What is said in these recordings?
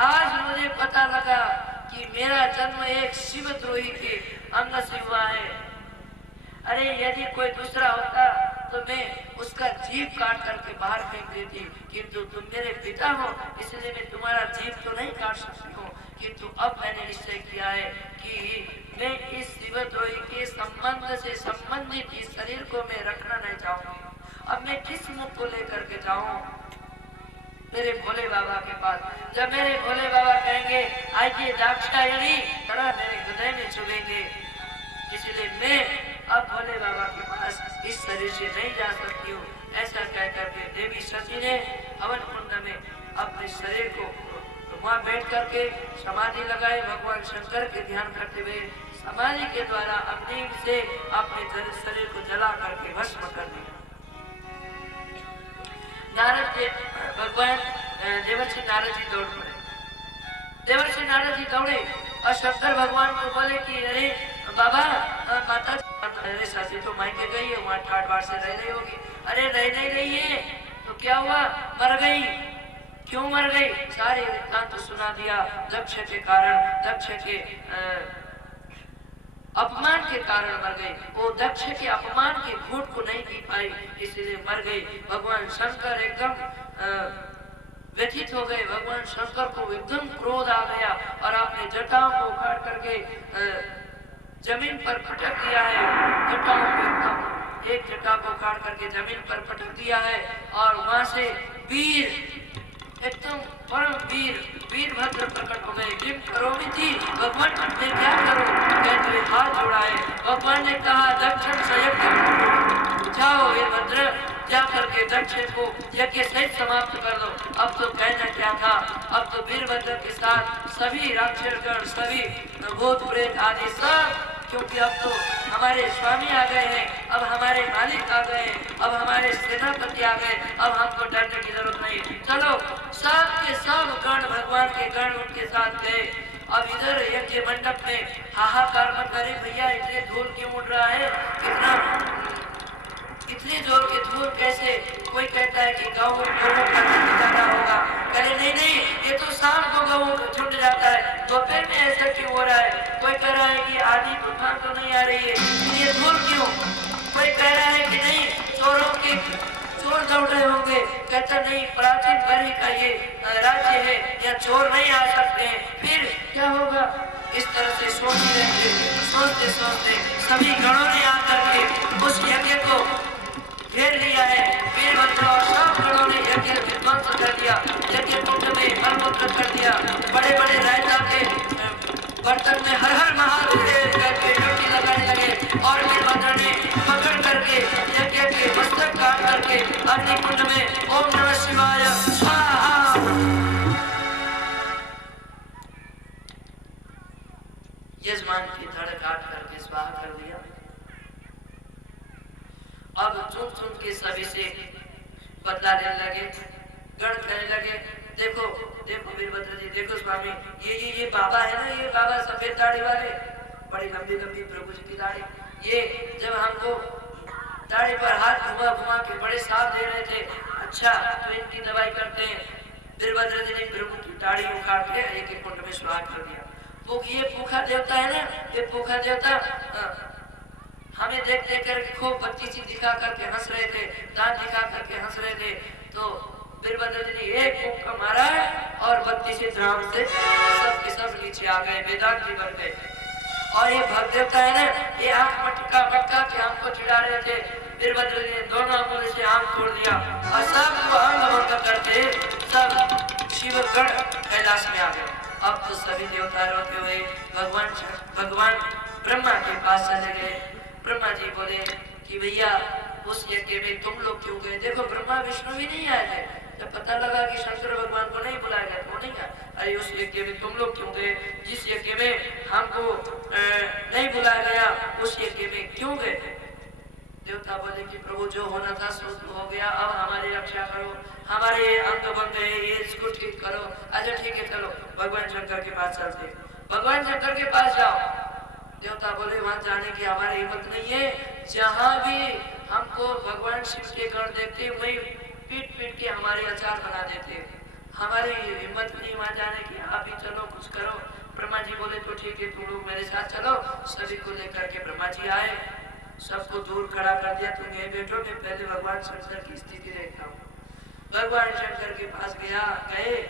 आज मुझे पता लगा कि मेरा जन्म एक शिवद्रोही के अंग से हुआ है। अरे यदि कोई दूसरा होता तो मैं उसका जीभ काट करके बाहर फेंक देती, किंतु तुम मेरे पिता हो इसलिए मैं तुम्हारा जीभ तो नहीं काट सकती हूँ। किंतु अब मैंने निश्चय किया है कि मैं इस शिवद्रोही के संबंध से संबंधित इस शरीर को मैं रखना नहीं चाहूंगी। अब मैं किस मुख को लेकर के जाऊं मेरे भोले बाबा के पास? जब मेरे भोले बाबा कहेंगे आइए दाक्षायणी, थोड़ा मेरे हृदय में चुभेंगे। इसलिए मैं अब भोले बाबा के पास इस शरीर से नहीं जा सकती हूँ। ऐसा कहकर के देवी सती ने हवन कुंड में अपने शरीर को वहाँ बैठ करके समाधि लगाए, भगवान शंकर के ध्यान करते हुए समाधि के द्वारा अग्नि से अपने शरीर को जला करके भस्म कर दिया। नारद भगवान देवर्षि नारद जी दौड़ पड़े। देवर्षि नारद जी दौड़े और शंकर भगवान को बोले कि अरे बाबा माता अरे सासी तो मायके गई है, वहाँ ठाट बाट से रह रही होगी। अरे रह नहीं रही है तो क्या हुआ? मर गई। क्यों मर गई? सारे वृत्तांत सुना दिया। दक्ष के कारण, दक्ष के अपमान के कारण मर गई। वो दक्ष के अपमान के घूंट को नहीं पी पाई, इसलिए मर गई। भगवान शंकर एकदम व्यथित हो गए। भगवान शंकर को एकदम क्रोध आ गया और अपने जटाओं को उखाड़ करके जमीन पर पटक दिया है। जटाओं को एकदम एक जटा को उखाड़ करके जमीन पर पटक दिया है और वहां से वीर एकदम परम वीरभद्र प्रकट हो गए। किम करोमि थी, भगवान मैं क्या करूं? कहते हुए हाथ जोड़ा है। भगवान ने कहा दक्षिण संयज्ञ जाओ वीरभद्र, जा करके दक्ष को यज्ञ सहित समाप्त कर दो। अब तो कहना क्या था, अब तो वीरभद्र के साथ सभी राक्षसगण, सभी भूत प्रेत आदि सब, क्योंकि अब तो हमारे स्वामी आ गए हैं, अब हमारे मालिक आ गए, अब हमारे सेनापति आ गए, अब हमको डरने की जरूरत नहीं। चलो सब के सब गण, भगवान के गण उनके साथ गए। अब इधर यज्ञ मंडप में हाहाकार मत करे भैया, इतने धूल क्यों उड़ रहा है, इतने जोर के धूल कैसे? कोई कहता है कि गाँव का ज्यादा होगा, कहे नहीं ये तो शाम को गाँव छूट जाता है, दोपहर में ऐसा क्यों हो रहा है? कोई कह रहा है कि आधी तूफान तो नहीं आ रही है, ये धूल क्यों? कोई कह रहा है कि नहीं चोर दौड़ रहे होंगे, कहता नहीं प्राचीन बरी का ये राज्य है, या चोर नहीं आ सकते हैं, फिर क्या होगा? इस तरह से सोचते सभी गणों ने आकर के उस यज्ञ को घेर लिया है। वीरभद्र और सब गणों ने यज्ञ विध्वंस कर दिया, यज्ञ कुंड में मलमूत्र कर दिया। बड़े बड़े रायता के बर्तन में हर हर महादेव करके डुबकी लगाने लगे और वीरभद्र ने पकड़ करके यज्ञ के मस्तक काट करके अग्नि कुंड में ओम नमः शिवाय स्वाहा यजमान की धड़ काट करके स्वाहा कर दिया। अब चुन के सभी से बदला लेने लगे। गण कहने लगे देखो वीरभद्र जी, देखो स्वामी, ये बाबा है ना, ये बाबा सफेद दाढ़ी वाले, बड़ी लंबी प्रभु जी की दाढ़ी, ये जब हमको दाढ़ी पर हाथ घुमा के बड़े साफ दे रहे थे, अच्छा तो इनकी दवाई करते हैं। वीरभद्र जी ने प्रभु की दाढ़ी उखाड़ के एक कुंड में स्वाहा कर दिया। ये भूखा देवता है ना, ये भूखा देवता हमें देख कर खूब बत्ती सी दिखा करके हंस रहे थे, दांत दिखा करके हंस रहे थे। तो वीरभद्र जी ने एक फूंक का मारा और बत्ती से ध्यान से सब के सब नीचे आ गए, वेदांत जी बन गए। और ये भक्त देवता है ना, ये आंख मटका के हमको चिढ़ा रहे थे। वीरभद्र जी ने दोनों अंगुली से आंख तोड़ दिया और सबको अंग भंग करते सब शिवगण कैलाश में आ गए। अब तो सभी देवता रोते हुए भगवान ब्रह्मा के पास चले गए। ब्रह्मा जी बोले कि भैया उस यज्ञ में तुम लोग क्यों गए? देखो ब्रह्मा विष्णु भी नहीं आए थे। जब पता लगा कि शंकर भगवान को नहीं बुलाया गया तो नहीं आया। अरे उस यज्ञ में तुम लोग क्यों गए? जिस यज्ञ में हमको नहीं बुलाया गया उस यज्ञ में क्यों गए? देवता बोले कि प्रभु जो होना था सो हो गया, अब हमारी रक्षा करो, हमारे अंग बंद है, ये इसको ठीक करो। अच्छा ठीक है चलो भगवान शंकर के पास चलते। भगवान शंकर के पास जाओ। देवता बोले वहां जाने की हमारी हिम्मत नहीं है। जहां भी हमको भगवान शिव के गण देखते वही पीट के हमारे अचार बना देते, हमारी हिम्मत नहीं वहां जाने की, आप ही चलो कुछ करो। ब्रह्मा जी बोले तो ठीक है, तुम लोग मेरे साथ चलो। सभी को लेकर के ब्रह्मा जी आए, सबको दूर खड़ा कर दिया, तुम यहीं बैठो, मैं पहले भगवान शंकर की स्थिति देखता हूँ। भगवान शंकर के पास गए।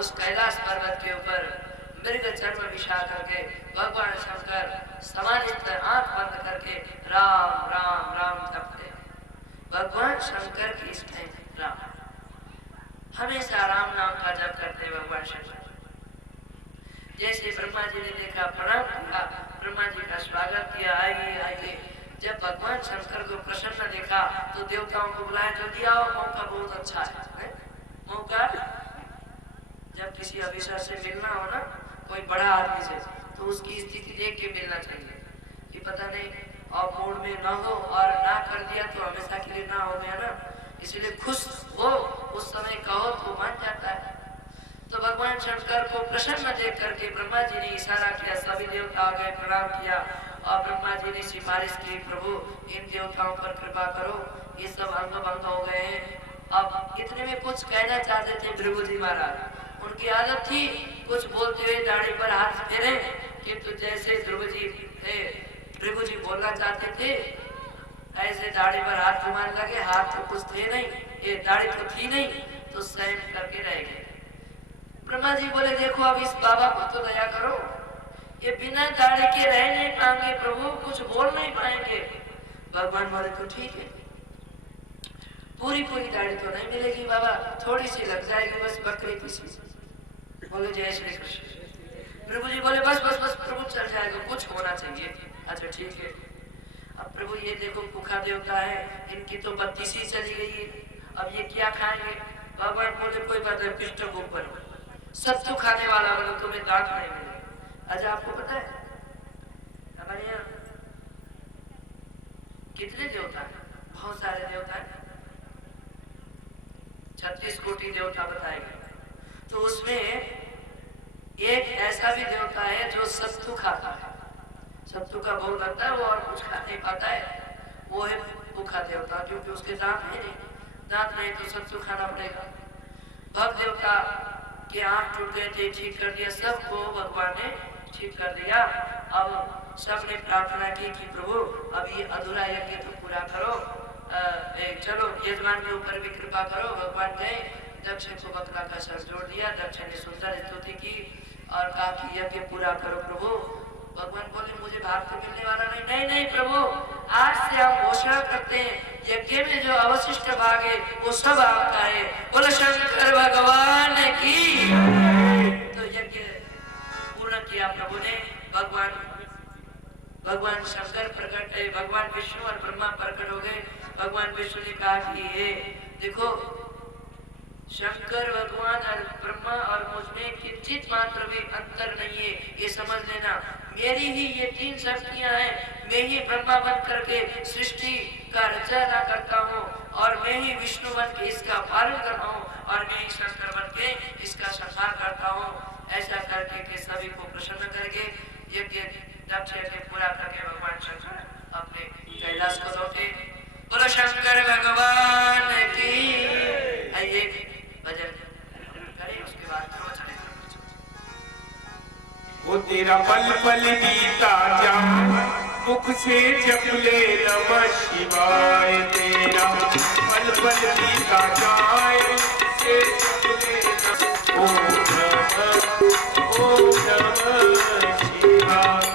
उस कैलाश पर्वत के ऊपर मृग चर्म बिछा करके भगवान शंकर समानित आंख बंद करके राम राम राम जपते। भगवान शंकर की स्थिति राम, हमेशा राम नाम का जप करते भगवान शंकर। जैसे ब्रह्मा जी ने देखा, प्रणाम किया, ब्रह्मा जी का स्वागत किया, आइए आइए। जब भगवान शंकर को प्रसन्न देखा तो देवताओं को बुलाया, जल्दी आओ, मौका बहुत अच्छा है। मौका जब किसी अफसर से मिलना हो ना, कोई बड़ा आदमी से, तो उसकी स्थिति देख के मिलना चाहिए कि पता नहीं और मूड में ना हो और ना कर दिया तो हमेशा के लिए ना हो गया ना, इसलिए खुश हो उस समय कहो तो मान जाता है। तो भगवान शंकर को प्रसन्न देख करके ब्रह्मा जी ने इशारा किया, सभी देवता आ गए, प्रणाम किया और ब्रह्मा जी ने सिफारिश की, प्रभु इन देवताओं पर कृपा करो, ये सब अंग भंग हो गए हैं। अब इतने में कुछ कहना चाहते थे भृगु जी महाराज, उनकी आदत थी कुछ बोलते हुए दाढ़ी पर हाथ फेरे, किंतु जैसे भृगु जी बोलना चाहते थे ऐसे दाढ़ी पर हाथ घुमाने लगे। हाथ तो कुछ थे नहीं, ये दाढ़ी तो थी नहीं, तो सहन करके रह गए। ब्रह्मा जी बोले, देखो अब इस बाबा को तो दया करो, ये बिना दाढ़ी के रह नहीं पाएंगे प्रभु, कुछ बोल नहीं पाएंगे। भगवान बोले तो ठीक है, पूरी दाढ़ी तो नहीं मिलेगी बाबा, थोड़ी सी लग जाएगी, बस बकरी किसी। बोले जय श्री कृष्ण। प्रभु जी बोले बस बस बस प्रभु चल जाएगा, कुछ होना चाहिए। अच्छा ठीक है। अब प्रभु ये देखो भूखा देवता है, इनकी तो 32 ही चली गई है, अब ये क्या खाएंगे। भगवान बोले कोई बात नहीं, पिष्ट भूख बनो, सत्तू खाने वाला बनो, तुम्हें दांत नहीं मिलेगा। अच्छा आपको पता है हमारे यहाँ कितने देवता है? बहुत सारे देवता है, 36 कोटि देवता बताएंगे। तो उसमें एक ऐसा भी देवता है जो सत्तू खाता है, सत्तू का भोग लगता है, वो और कुछ खा नहीं पाता है, वो है भूखा देवता, क्योंकि उसके दांत है नहीं, दांत नहीं तो सत्तू खाना पड़ेगा। भक्त देवता के आंख टूट गए थे, ठीक कर दिया, सबको भगवान ने ठीक कर दिया। अब सबने प्रार्थना की कि प्रभु अब ये अधूरा यज्ञ तो पूरा करो, चलो यजमान के ऊपर भी कृपा करो। भगवान गए, दक्ष को बकरा का सर जोड़ दिया, दक्ष ने सुंदर स्तुति की और कहा कि यज्ञ पूरा करो प्रभु। भगवान बोले मुझे भाग तो मिलने वाला नहीं। नहीं नहीं प्रभु, आज से हम घोषणा करते हैं यज्ञ में जो अवशिष्ट भाग है वो सब आपका है। बोले शंकर भगवान की। तो यज्ञ पूर्ण किया प्रभु ने। भगवान शंकर प्रकट है, भगवान विष्णु और ब्रह्मा प्रकट हो गए। भगवान विष्णु ने कहा कि ये देखो शंकर भगवान और ब्रह्मा और मुझमें किंचित मात्र भी अंतर नहीं है, ये समझ लेना। मेरी ही ये 3 शक्तियां हैं, मैं ही ब्रह्मा बन करके सृष्टि का रचना करता हूँ और मैं ही विष्णु बन के इसका पालन करता हूँ और मैं ही शंकर बन के इसका संहार करता हूँ। ऐसा करके के सभी को प्रसन्न करके यज्ञ दक्ष यज्ञ पूरा करके भगवान शंकर अपने कैलाश को लौटे। बोलो शंकर भगवान की। आइए भजन करें, उसके बाद वो तेरा पल पल बीता जा, मुख से जप ले नमः शिवाय। तेरा पल पल बीता जाए, से जप ले ओम नमः शिवाय।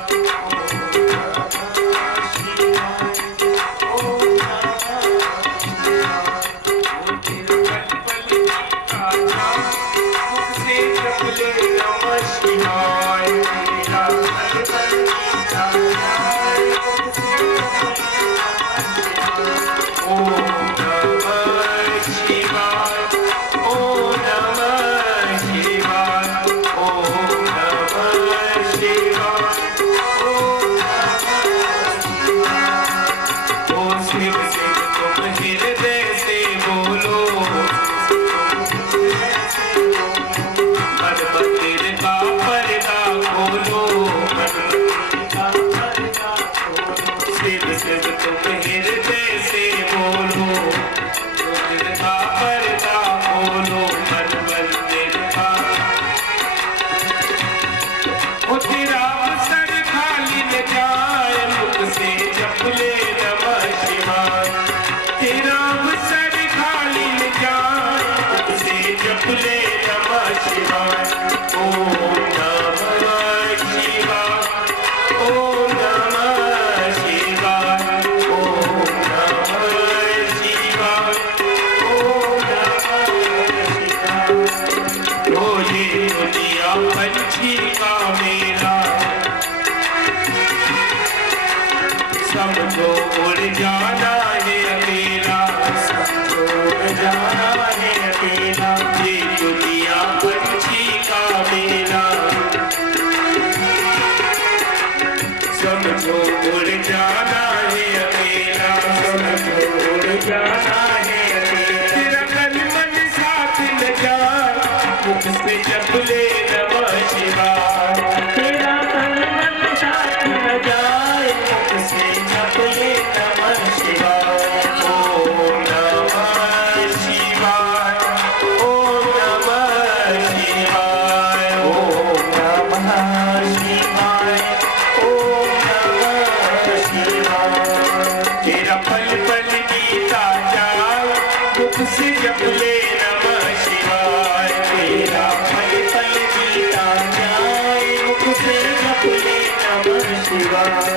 Shiva जप ले नमः शिवाय। ओम नमः शिवाय, ओम नमः शिवाय, ओम नमः शिवाय, ओम नमः शिवाय। ओ ये दुनिया पंछी का मेला, समझो उड़ जाना है अकेला, समझो उड़ जाना है अकेला। ये दुनिया पंछी का मेला, समझो उड़ जाना है अकेला, समझो उड़ जाना है अकेला। तेरा तन मन साथ न जाए, मुख से जप ले नमः शिवाय। तेरा तन मन साथ न जाए, मुख से जप ले नमः शिवाय। ओम नमः शिवाय, ओम नमः शिवाय, ओम नमः शिवाय, ओम नमः शिवाय। तेरा पल पल बीता जाए, मुख से जप ले नमः शिवाय। तेरा पल पल बीता जाए, मुख से जप ले नमः शिवाय।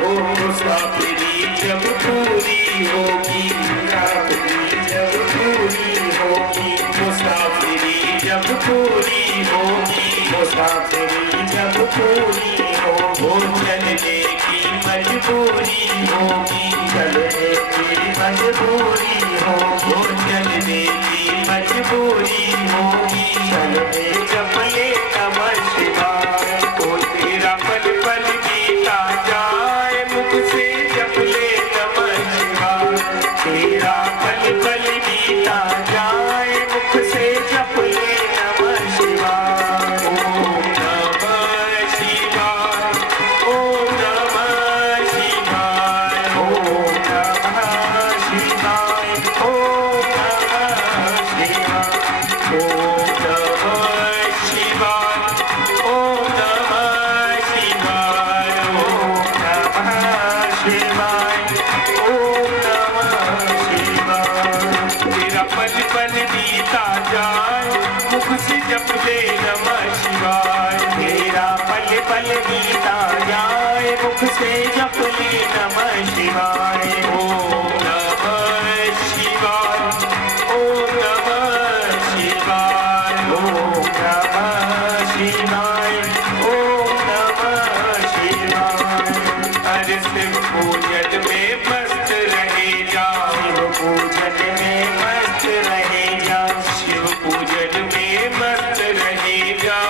ओ मुसाफिरी जब पूरी होगी, मुसाफिरी जब पूरी होगी, मुसाफिरी जब पूरी होगी, मुसाफिरी जब पूरी होगी। चलने की मजबूरी होगी, चलने की मजबूरी होगी, चलने की मजबूरी होगी, चलने जप ले नमः शिवाय। ओ तेरा पल पल बीता जाए, मुख से जप ले नमः शिवाय। तेरा पल पल बीता जाए, मुख से जप ले नमः शिवाय। ओम नमः शिवाय, ओम नमः शिवाय, ओम नमः शिवाय, ओम नमः शिवाय, ओम नमः शिवाय, ओम नमः शिवाय, ओम नमः शिवाय, ओम नमः शिवाय। तेरा पल पल बीता जाए, मुख से जप ले नमः शिवाय। तेरा पल पल बीता जाए, मुख से जप ले नमः शिवाय। ओम नमः शिवाय, ओम नमः शिवाय, ओम नमः शिवाय, ओम नमः शिवाय। हर शिव पूजन में मस्त रहे जा, शिव पूजन में मस्त रहे जा, शिव पूजन में मस्त रहे जा,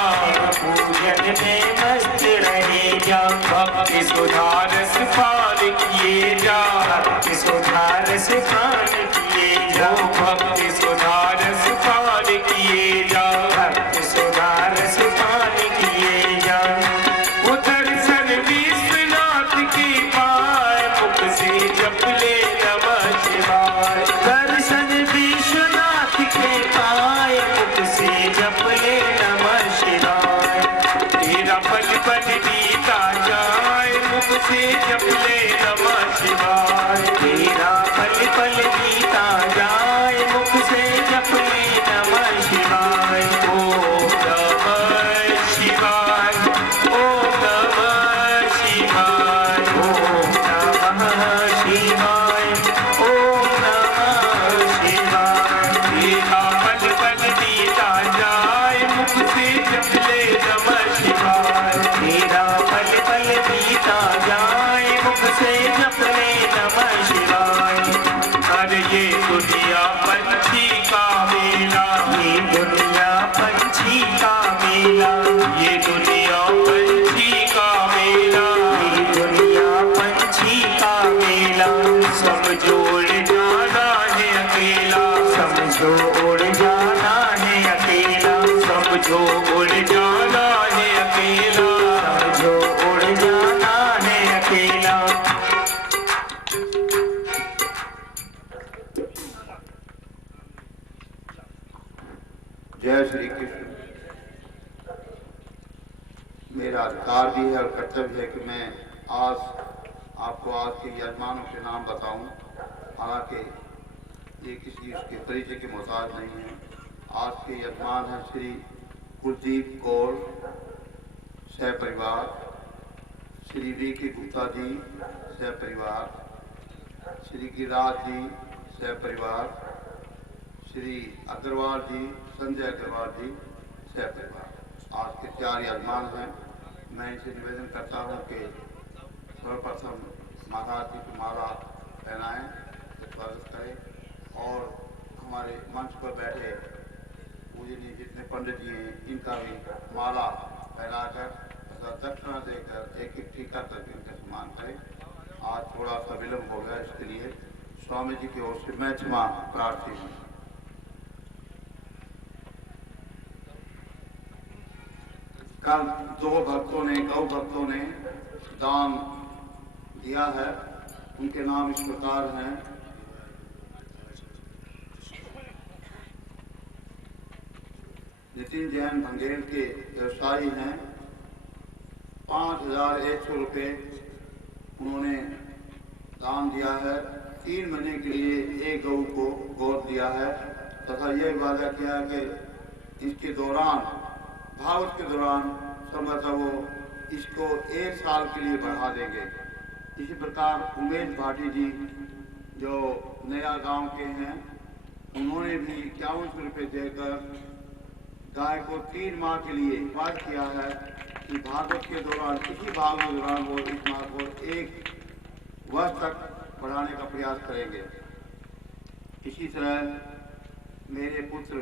पूजन में मस्त रहे जा। भक्ति सुधारस पान किए जा, भक्ति सुधारस पान किए जा, भक्ति सुधारस पान किए जा, भक्ति सुधारस पान किए जा। वो दर्शन विश्वनाथ के पाए, मुख से जप ले नमः शिवाय। दर्शन विश्वनाथ के पाए, मुख से जप ले नमः शिवाय। तेरा पल पल बीता जाए, मुख से जप ले नमः शिवाय। तेरा पल पल बीता जाए, मुख से जप ले नमः शिवाय। ओम नमः शिवाय, ओम नमः शिवाय, ओम नमः शिवाय, ओम नमः शिवाय। तेरा पल पल बीता जाए, मुख से जप ले नमः शिवाय। तेरा पल पल बीता जाए, मुख से जप ले नमः शिवाय। अरे ये दुनिया पंछी का मेला, ये दुनिया पंछी का मेला, ये दुनिया पंछी का मेला, ये दुनिया पंछी का मेला। समझो उड़ जाना है अकेला, समझो उड़ जाना है अकेला, समझो उड़ जाना है अकेला, समझो उड़ जाना है अकेला। जय श्री कृष्ण। मेरा अधिकार भी है और कर्तव्य है कि मैं आज आपको आज के यजमानों के नाम बताऊं, हालांकि ये किसी उसके परिचय के मोहताज नहीं है। आज के यजमान हैं श्री कुलदीप कौर सह परिवार, श्री वी के गुप्ता जी सह परिवार, श्री गिरिराज जी सह परिवार, श्री अग्रवाल जी संजय अग्रवाल जी सह परिवार। आज के 4 यजमान हैं। मैं इनसे निवेदन करता हूं कि सर्वप्रथम महाराज जी की माला पहनाएं, स्वागत करें और हमारे मंच पर बैठे पूजनीय जितने पंडित जी हैं इनका भी माला पहनाकर तथा दक्षिणा देकर एक टीका करके इनका सम्मान करें। आज थोड़ा सा विलम्ब हो गया, इसके लिए स्वामी जी की ओर से मैं क्षमा प्रार्थी हूँ। कल 2 भक्तों ने, गौ भक्तों ने दान दिया है। उनके नाम इस प्रकार हैं। नितिन जैन भंगेल के व्यवसायी हैं। 5100 रुपये उन्होंने दान दिया है। 3 महीने के लिए एक गौ को गोद दिया है तथा यह वादा किया कि इसके दौरान, भागवत के दौरान संभवतः वो इसको 1 साल के लिए बढ़ा देंगे। इसी प्रकार उमेश भाटी जी जो नया गांव के हैं, उन्होंने भी 5100 रुपये देकर गाय को 3 माह के लिए वादा किया है कि भागवत के दौरान, इसी भाग के दौरान वो इस माह को 1 वर्ष तक बढ़ाने का प्रयास करेंगे। इसी तरह मेरे पुत्र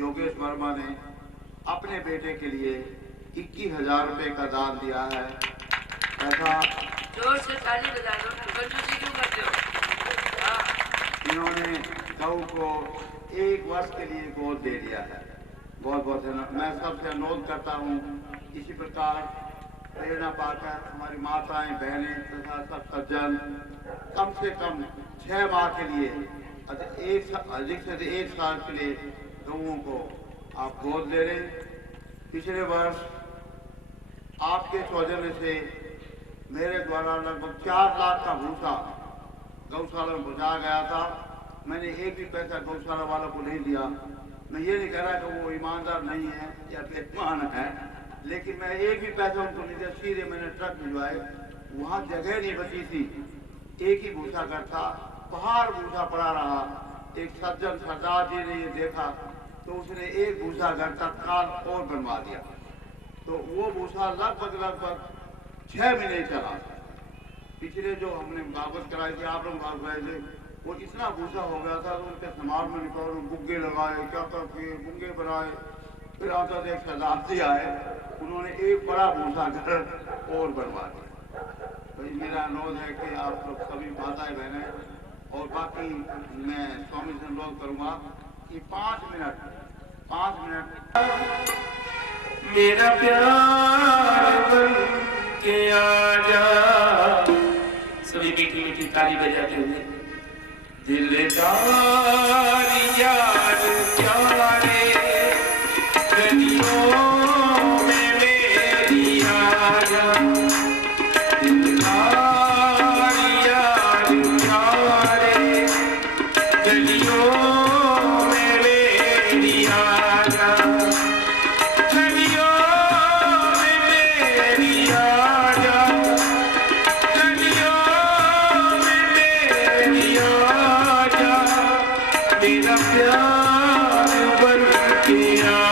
योगेश वर्मा ने अपने बेटे के लिए 21,000 रुपये का दान दिया है तथा जोर से ताली बजा दो, कंजूसी क्यों करते हो? हाँ। इन्होंने गौ को 1 वर्ष के लिए गोद दे दिया है। बहुत बहुत धन्यवाद। मैं सबसे अनुरोध करता हूँ इसी प्रकार प्रेरणा पाकर हमारी माताएं, बहनें तथा सब सज्जन कम से कम 6 माह के लिए अधिक से 1 साल के लिए गौओं को आप गोद ले लें। पिछले वर्ष आपके सौजन्य से मेरे द्वारा लगभग 4 लाख का भूसा गौशाला में पहुँचाया गया था। मैंने एक भी पैसा गौशाला वालों को नहीं दिया। मैं ये नहीं कह रहा कि वो ईमानदार नहीं है या बेईमान है, लेकिन मैं एक भी पैसा उनको नहीं दिया। सीधे मैंने ट्रक भिजवाए। वहाँ जगह नहीं बची थी, एक ही भूसा घर था, पहाड़ भूसा पड़ा रहा। एक सज्जन सरदार जी ने ये देखा तो उसने एक भूसा घर तत्काल और बनवा दिया। तो वो भूसा लगभग 6 महीने चला। पिछले जो हमने भागवत कराई थी, आप लोग भागवत कराए थे, वो इतना भूसा हो गया था तो उनके समाज में निकाल बुग्गे लगाए, क्या करके बुग्गे बनाए। फिर आता थे एक सरदार जी आए, उन्होंने एक बड़ा भूसा घर और बनवा दिया। तो मेरा अनुरोध है कि आप लोग सभी माताएं बहनें और बाकी मैं स्वामी से अनुरोध करूँगा कि 5 मिनट मेरा प्यार बन के आजा। सभी मीठी मीठी ताली बजाते हुए दिलदार यार प्यारे गलियों में मेरी आजा। दिलदार यार प्यारे गलियों में मेरी आजा। गलियों में मेरी आजा। गलियों में मेरी आजा। मेरा प्यार बन के आ